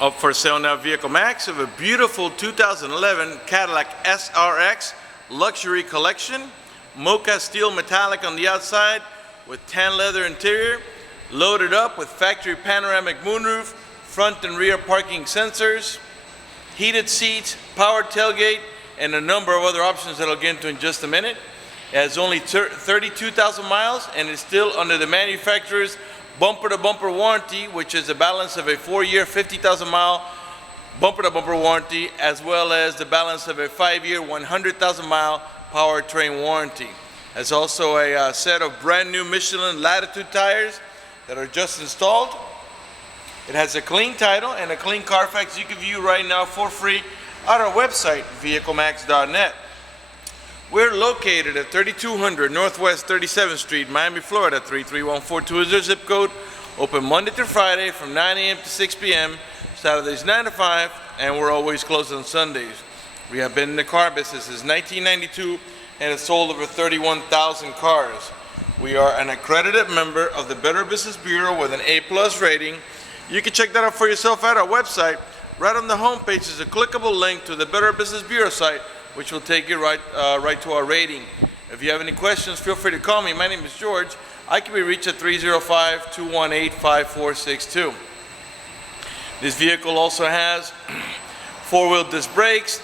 Up for sale now, Vehiclemax, of a beautiful 2011 Cadillac SRX Luxury Collection. Mocha steel metallic on the outside with tan leather interior. Loaded up with factory panoramic moonroof, front and rear parking sensors, heated seats, power tailgate, and a number of other options that I'll get into in just a minute. It has only 32,000 miles and is still under the manufacturer's bumper-to-bumper warranty, which is a balance of a 4-year, 50,000-mile bumper-to-bumper warranty, as well as the balance of a 5-year, 100,000-mile powertrain warranty. There's also a set of brand new Michelin Latitude tires that are just installed. It has a clean title and a clean Carfax you can view right now for free at our website, vehiclemax.net. We're located at 3200 Northwest 37th Street, Miami, Florida, 33142 is our zip code. Open Monday through Friday from 9 a.m. to 6 p.m., Saturdays 9 to 5, and we're always closed on Sundays. We have been in the car business since 1992 and have sold over 31,000 cars. We are an accredited member of the Better Business Bureau with an A+ rating. You can check that out for yourself at our website. Right on the home page is a clickable link to the Better Business Bureau site, which will take you right to our rating. If you have any questions, feel free to call me. My name is George. I can be reached at 305-218-5462. This vehicle also has 4-wheel disc brakes,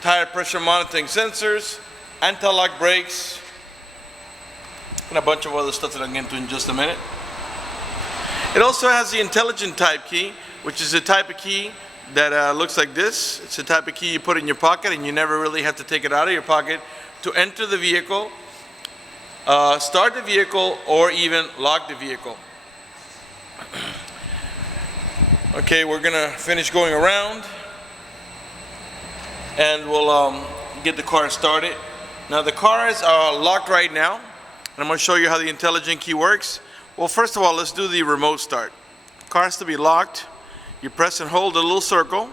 tire pressure monitoring sensors, anti-lock brakes, and a bunch of other stuff that I'll get into in just a minute. It also has the intelligent type key, which is a type of key that looks like this. It's the type of key you put in your pocket and you never really have to take it out of your pocket to enter the vehicle, start the vehicle, or even lock the vehicle. Okay, we're gonna finish going around and we'll get the car started. Now the car is locked right now, and I'm gonna show you how the intelligent key works. Well, first of all, let's do the remote start. The car has to be locked. You press and hold the little circle.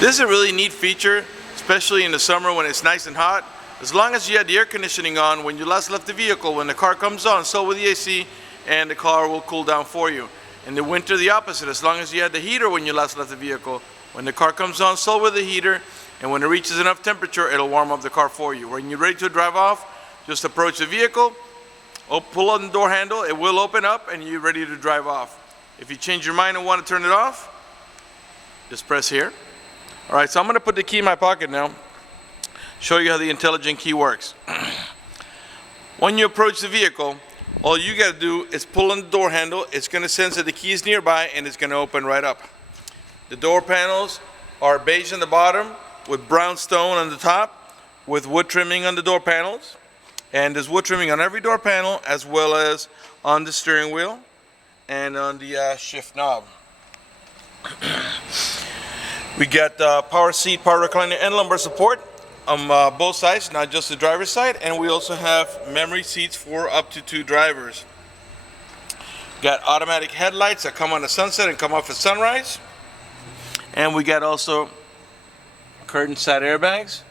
This is a really neat feature, especially in the summer when it's nice and hot. As long as you had the air conditioning on when you last left the vehicle, when the car comes on, so will the AC, and the car will cool down for you. In the winter, the opposite. As long as you had the heater when you last left the vehicle, when the car comes on, so will the heater, and when it reaches enough temperature, it'll warm up the car for you. When you're ready to drive off, just approach the vehicle, pull on the door handle, it will open up, and you're ready to drive off. If you change your mind and want to turn it off, just press here. All right, so I'm going to put the key in my pocket now, show you how the intelligent key works. When you approach the vehicle, all you got to do is pull on the door handle. It's going to sense that the key is nearby, and it's going to open right up. The door panels are beige on the bottom with brown stone on the top with wood trimming on the door panels. And there's wood trimming on every door panel, as well as on the steering wheel and on the shift knob. We got power seat, power recliner, and lumbar support on both sides, not just the driver's side. And we also have memory seats for up to 2 drivers. Got automatic headlights that come on at sunset and come off at sunrise. And we got also curtain side airbags,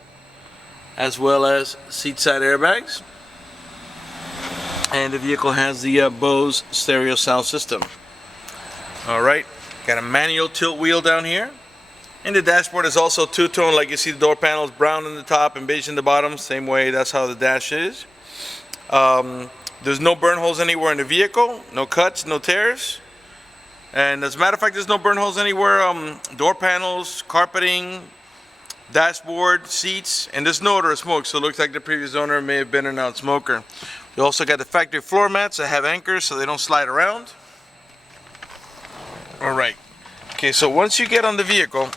as well as seat side airbags. And the vehicle has the Bose stereo sound system. Alright, got a manual tilt wheel down here. And the dashboard is also two-tone, like you see the door panels, brown on the top and beige in the bottom. Same way, that's how the dash is. There's no burn holes anywhere in the vehicle, no cuts, no tears. And as a matter of fact, there's no burn holes anywhere. Door panels, carpeting, dashboard, seats, and there's no odor of smoke, so it looks like the previous owner may have been a non-smoker. You also got the factory floor mats that have anchors so they don't slide around. Alright, okay, so once you get on the vehicle,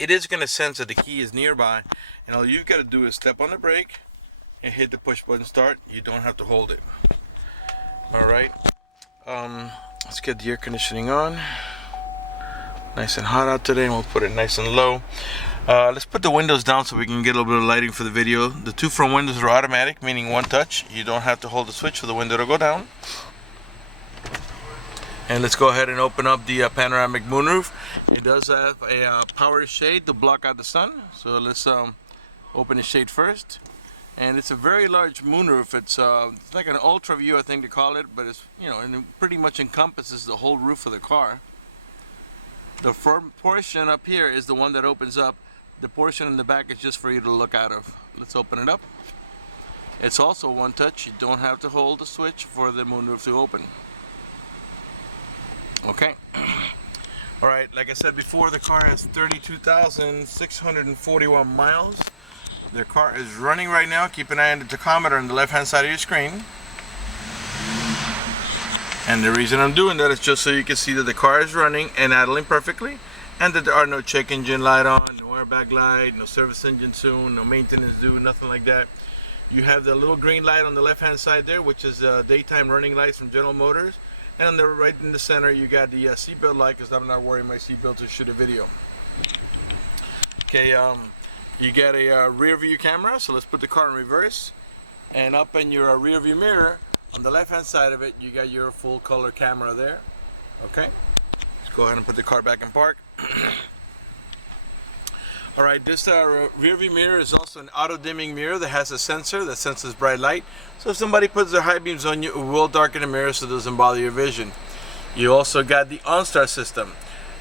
it is going to sense that the key is nearby, and all you've got to do is step on the brake and hit the push button start. You don't have to hold it. Alright, let's get the air conditioning on. Nice and hot out today, and we'll put it nice and low. Let's put the windows down so we can get a little bit of lighting for the video. The 2 front windows are automatic, meaning one touch. You don't have to hold the switch for the window to go down. And let's go ahead and open up the panoramic moonroof. It does have a power shade to block out the sun. So let's open the shade first. and it's a very large moonroof. It's like an ultra view, I think they call it, but it's, you know, and it pretty much encompasses the whole roof of the car. The front portion up here is the one that opens up. The portion in the back is just for you to look out of. Let's open it up. It's also one touch. You don't have to hold the switch for the moonroof to open. Okay. Alright, like I said before, the car has 32,641 miles. The car is running right now. Keep an eye on the tachometer on the left hand side of your screen. And the reason I'm doing that is just so you can see that the car is running and idling perfectly, and that there are no check engine light on, no airbag light, no service engine soon, no maintenance due, nothing like that. You have the little green light on the left hand side there, which is daytime running lights from General Motors. And on the right in the center, you got the seatbelt light, because I'm not wearing my seatbelt to shoot a video. Okay, you got a rear view camera, so let's put the car in reverse. And up in your rear view mirror, on the left hand side of it, you got your full color camera there. Okay, let's go ahead and put the car back in park. Alright, this rear view mirror is also an auto dimming mirror that has a sensor that senses bright light. So if somebody puts their high beams on you, it will darken the mirror so it doesn't bother your vision. You also got the OnStar system.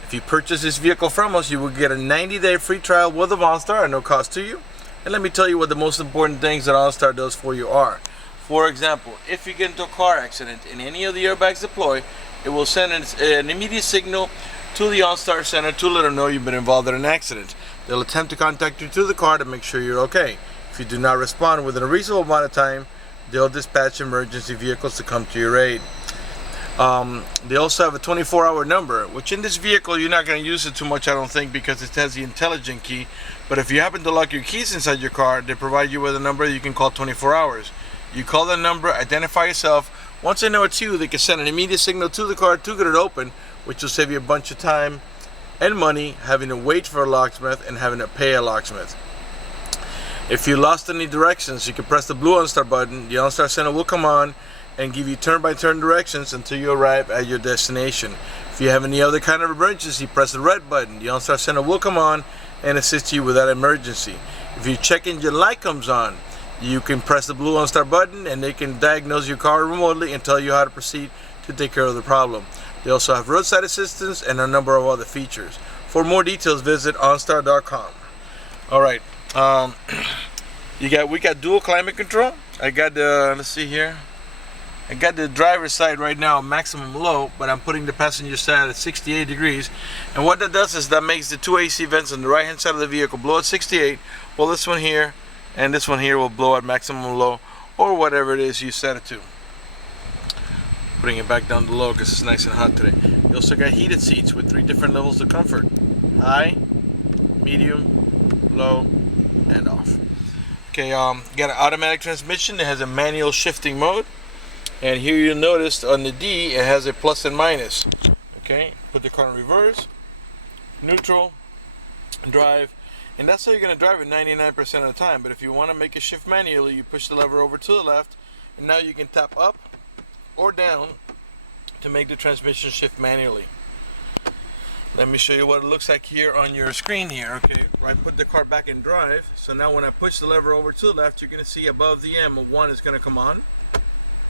If you purchase this vehicle from us, you will get a 90-day free trial with the OnStar at no cost to you. And let me tell you what the most important things that OnStar does for you are. For example, if you get into a car accident and any of the airbags deploy, it will send an immediate signal to the OnStar center to let them know you've been involved in an accident. They'll attempt to contact you through the car to make sure you're okay. If you do not respond within a reasonable amount of time, they'll dispatch emergency vehicles to come to your aid. They also have a 24-hour number, which in this vehicle you're not going to use it too much, I don't think, because it has the intelligent key. But if you happen to lock your keys inside your car, they provide you with a number you can call 24 hours. You call that number, identify yourself. Once they know it's you, they can send an immediate signal to the car to get it open, which will save you a bunch of time and money having to wait for a locksmith and having to pay a locksmith. If you lost any directions, you can press the blue OnStar button. The OnStar center will come on and give you turn-by-turn directions until you arrive at your destination. If you have any other kind of emergency, press the red button. The OnStar center will come on and assist you with that emergency. If your check engine light comes on, you can press the blue OnStar button and they can diagnose your car remotely and tell you how to proceed to take care of the problem. They also have roadside assistance and a number of other features. For more details, visit onstar.com. Alright, we got dual climate control. I got the, let's see here, I got the driver's side right now maximum low, but I'm putting the passenger side at 68 degrees. And what that does is that makes the two AC vents on the right hand side of the vehicle blow at 68, while this one here and this one here will blow at maximum low, or whatever it is you set it to. Putting it back down to low because it's nice and hot today. You also got heated seats with 3 different levels of comfort: high, medium, low, and off. Okay, got an automatic transmission that has a manual shifting mode, and here you'll notice on the D it has a plus and minus. Okay, put the car in reverse, neutral, drive, and that's how you're going to drive it 99% of the time. But if you want to make a shift manually, you push the lever over to the left, and now you can tap up or down to make the transmission shift manually. Let me show you what it looks like here on your screen here. Okay, I put the car back in drive, so now when I push the lever over to the left, you're going to see above the M, a 1 is going to come on,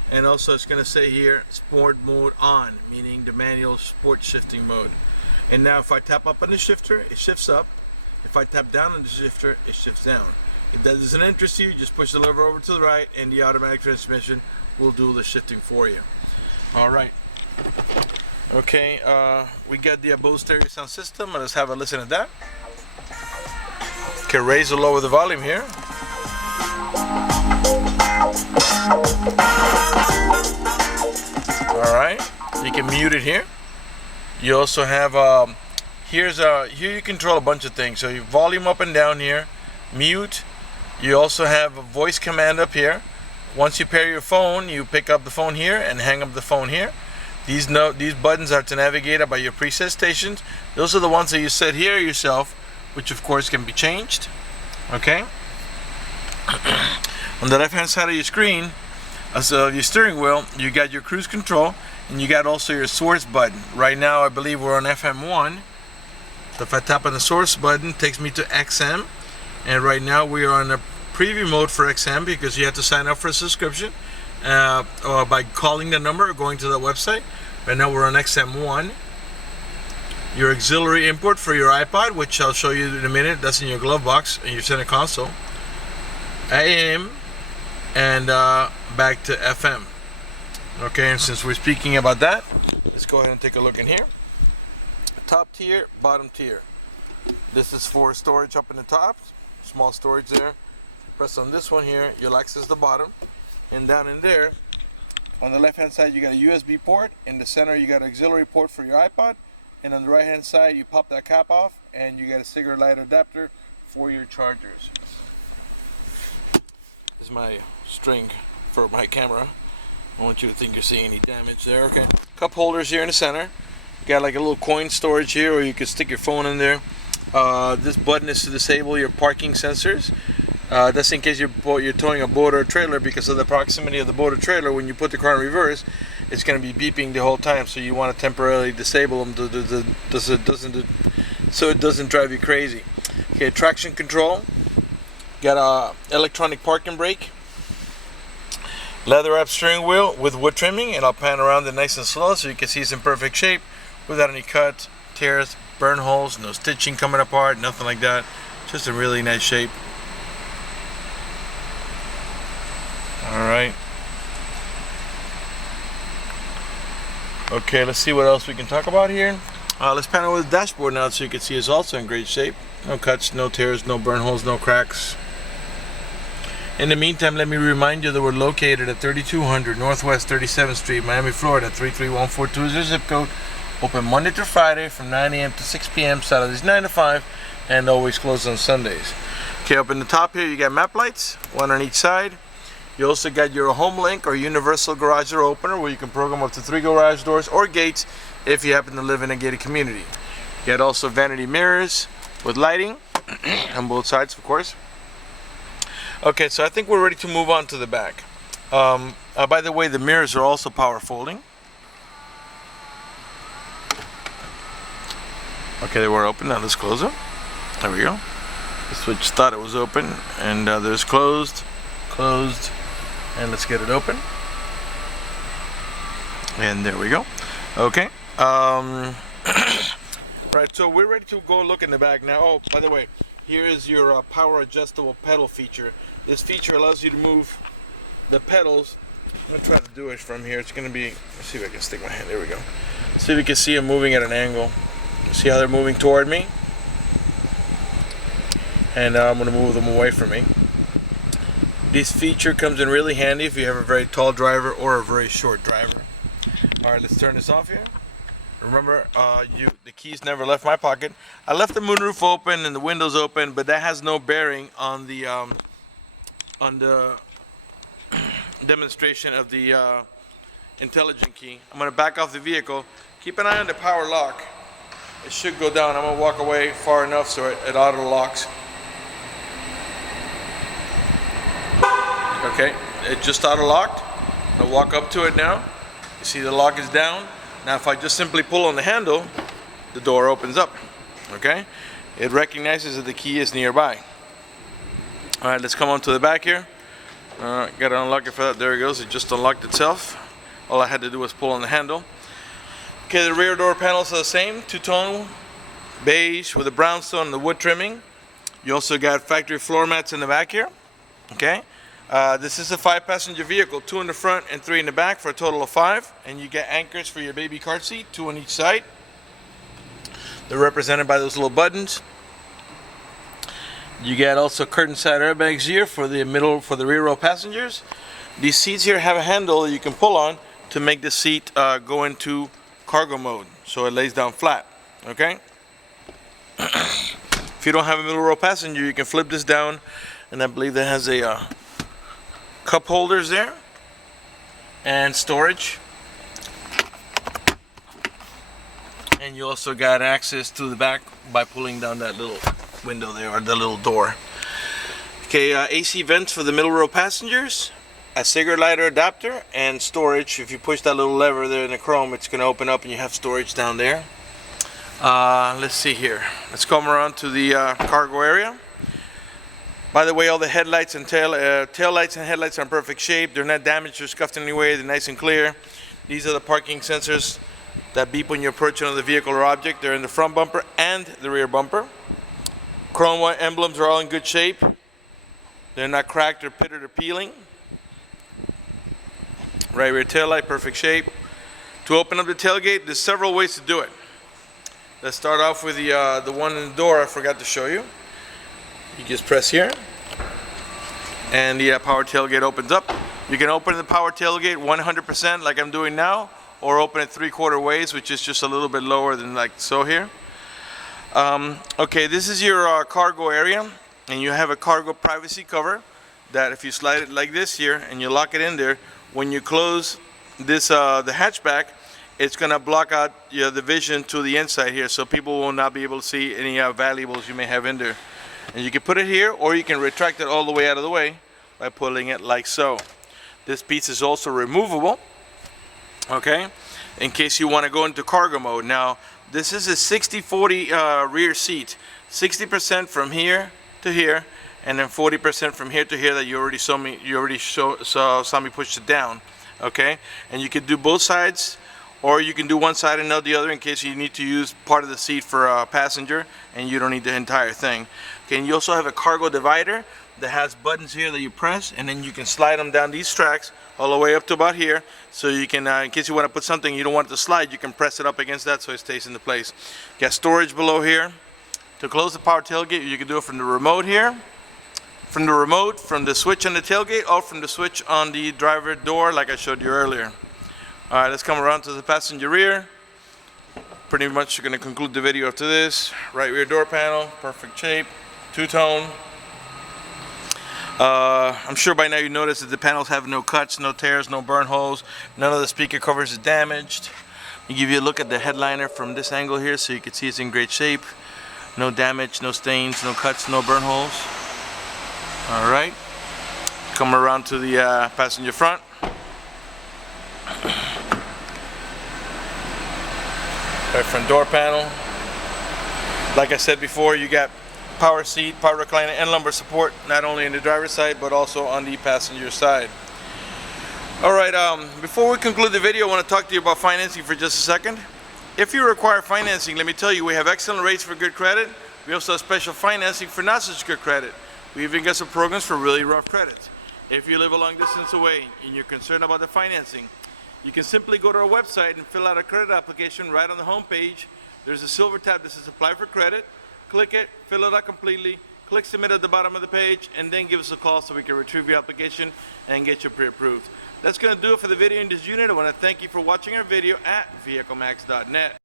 and also it's going to say here sport mode on, meaning the manual sport shifting mode. And now if I tap up on the shifter, it shifts up. If I tap down on the shifter, it shifts down. If that doesn't interest you, just push the lever over to the right and the automatic transmission will do the shifting for you. Alright. Okay, we got the Upholstery sound system. Let's have a listen to that. Okay, raise or lower the volume here. Alright, you can mute it here. You also have here you control a bunch of things. So you volume up and down here, mute. You also have a voice command up here. Once you pair your phone, you pick up the phone here and hang up the phone here. These buttons are to navigate by your preset stations. Those are the ones that you set here yourself, which of course can be changed. Okay. On the left hand side of your screen, so your steering wheel, you got your cruise control, and you got also your source button. Right now I believe we're on FM1. So if I tap on the source button, it takes me to XM, and right now we are on the preview mode for XM because you have to sign up for a subscription or by calling the number or going to the website. Right now we're on XM1. Your auxiliary input for your iPod, which I'll show you in a minute. That's in your glove box in your center console. AM and back to FM. Okay, and since we're speaking about that, let's go ahead and take a look in here. Top tier, bottom tier. This is for storage up in the top, small storage there. Press on this one here, you'll access the bottom, and down in there, on the left hand side you got a USB port, in the center you got an auxiliary port for your iPod, and on the right hand side you pop that cap off and you got a cigarette lighter adapter for your chargers. This is my string for my camera. I want you to think you're seeing any damage there. Okay, cup holders here in the center. You got like a little coin storage here, or you could stick your phone in there. This button is to disable your parking sensors. That's in case you're towing a boat or a trailer, because of the proximity of the boat or trailer. When you put the car in reverse, it's going to be beeping the whole time, so you want to temporarily disable them so it doesn't drive you crazy. Okay, traction control. Got a electronic parking brake. Leather wrap steering wheel with wood trimming, and I'll pan around it nice and slow so you can see it's in perfect shape without any cuts, tears, burn holes, no stitching coming apart, nothing like that. Just in really nice shape. Alright. Okay, let's see what else we can talk about here. Let's pan over the dashboard now so you can see it's also in great shape. No cuts, no tears, no burn holes, no cracks. In the meantime, let me remind you that we're located at 3200 Northwest 37th Street, Miami, Florida, 33142 is your zip code. Open Monday through Friday from 9 a.m. to 6 p.m., Saturdays 9 to 5, and always closed on Sundays. Okay, up in the top here, you got map lights, one on each side. You also got your home link or universal garage door opener, where you can program up to 3 garage doors or gates if you happen to live in a gated community. You got also vanity mirrors with lighting on both sides, of course. Okay, so I think we're ready to move on to the back. By the way, the mirrors are also power folding. Okay, they were open. Now let's close them. There we go. The switch thought it was open, and there's closed, and let's get it open. And there we go. Okay. Right, so we're ready to go look in the back now. Oh, by the way, here is your power adjustable pedal feature. This feature allows you to move the pedals. I'm going to try to do it from here. It's going to be, let's see if I can stick my hand, there we go. See if you can see them moving at an angle. See how they're moving toward me? And now I'm going to move them away from me. This feature comes in really handy if you have a very tall driver or a very short driver. Alright, let's turn this off here. Remember, the keys never left my pocket. I left the moonroof open and the windows open, but that has no bearing on the demonstration of the intelligent key. I'm going to back off the vehicle. Keep an eye on the power lock. It should go down. I'm going to walk away far enough so it auto locks. Okay, it just auto locked. I'm going to walk up to it now. You see the lock is down. Now if I just simply pull on the handle, the door opens up. Okay, it recognizes that the key is nearby. Alright, let's come on to the back here. Gotta unlock it for that. There it goes. It just unlocked itself. All I had to do was pull on the handle. Okay, the rear door panels are the same. Two-tone beige with the brownstone and the wood trimming. You also got factory floor mats in the back here. Okay. This is a 5-passenger vehicle, 2 in the front and 3 in the back for a total of 5. And you get anchors for your baby car seat, 2 on each side. They're represented by those little buttons. You get also curtain side airbags here for the rear row passengers. These seats here have a handle that you can pull on to make the seat go into cargo mode, so it lays down flat. Okay. If you don't have a middle row passenger, you can flip this down, and I believe that has a cup holders there and storage, and you also got access to the back by pulling down that little window there, or the little door. Okay, AC vents for the middle row passengers, a cigarette lighter adapter, and storage. If you push that little lever there in the chrome, it's going to open up and you have storage down there. Let's see here. Let's come around to the cargo area. By the way, all the headlights and tail lights and headlights are in perfect shape. They're not damaged or scuffed in any way. They're nice and clear. These are the parking sensors that beep when you're approaching the vehicle or object. They're in the front bumper and the rear bumper. Chrome white emblems are all in good shape. They're not cracked or pitted or peeling. Right rear tail light, perfect shape. To open up the tailgate, there's several ways to do it. Let's start off with the one in the door I forgot to show you. You just press here, and the power tailgate opens up. You can open the power tailgate 100% like I'm doing now, or open it 3/4 ways, which is just a little bit lower than like so here. Okay, this is your cargo area, and you have a cargo privacy cover that if you slide it like this here and you lock it in there, when you close this the hatchback, it's gonna block out the vision to the inside here, so people will not be able to see any valuables you may have in there. And you can put it here, or you can retract it all the way out of the way by pulling it like so. This piece is also removable, okay, in case you want to go into cargo mode. Now, this is a 60-40 rear seat, 60% from here to here, and then 40% from here to here that you already saw me. You already saw me push it down, okay. And you can do both sides, or you can do one side and not the other in case you need to use part of the seat for a passenger and you don't need the entire thing. Okay, and you also have a cargo divider that has buttons here that you press, and then you can slide them down these tracks all the way up to about here, so you can, in case you want to put something you don't want it to slide, you can press it up against that so it stays into place. You got storage below here. To close the power tailgate, you can do it from the remote here, from the remote, from the switch on the tailgate, or from the switch on the driver door like I showed you earlier. All right, let's come around to the passenger rear. Pretty much going to conclude the video after this. Right rear door panel, perfect shape, two-tone. I'm sure by now you noticed that the panels have no cuts, no tears, no burn holes. None of the speaker covers is damaged. I'll give you a look at the headliner from this angle here so you can see it's in great shape. No damage, no stains, no cuts, no burn holes. All right. Come around to the passenger front. Right front door panel. Like I said before, you got power seat, power recliner, and lumbar support, not only on the driver's side but also on the passenger side. Alright, before we conclude the video, I want to talk to you about financing for just a second. If you require financing, let me tell you, we have excellent rates for good credit. We also have special financing for not such good credit. We even got some programs for really rough credit. If you live a long distance away and you're concerned about the financing, you can simply go to our website and fill out a credit application right on the home page. There's a silver tab that says apply for credit. Click it, fill it out completely, click submit at the bottom of the page, and then give us a call so we can retrieve your application and get you pre-approved. That's going to do it for the video in this unit. I want to thank you for watching our video at vehiclemax.net.